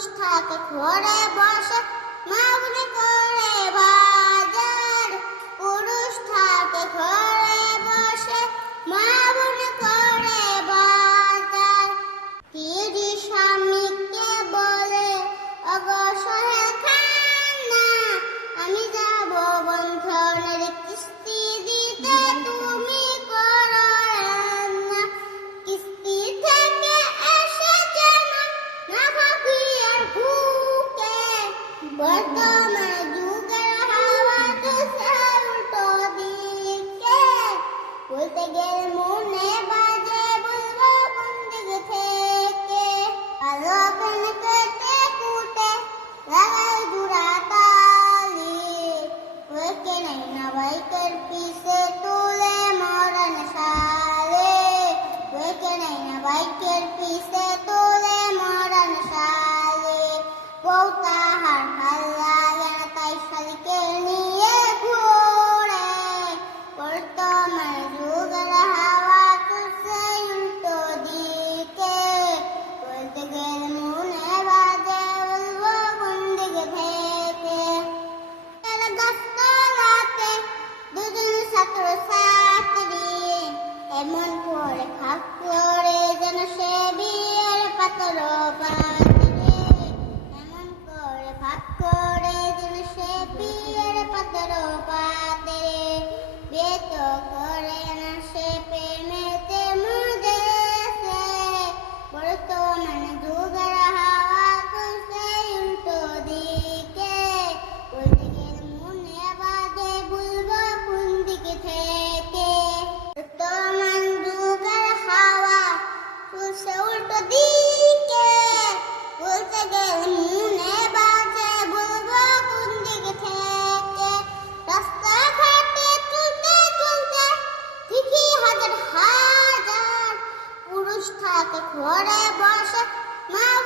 মানুষ থাকে ঘরে বসে মাগনি করে বা again. মন করে হাত করে যেন সে বিয়ের পাতর পায়। bolsa, não é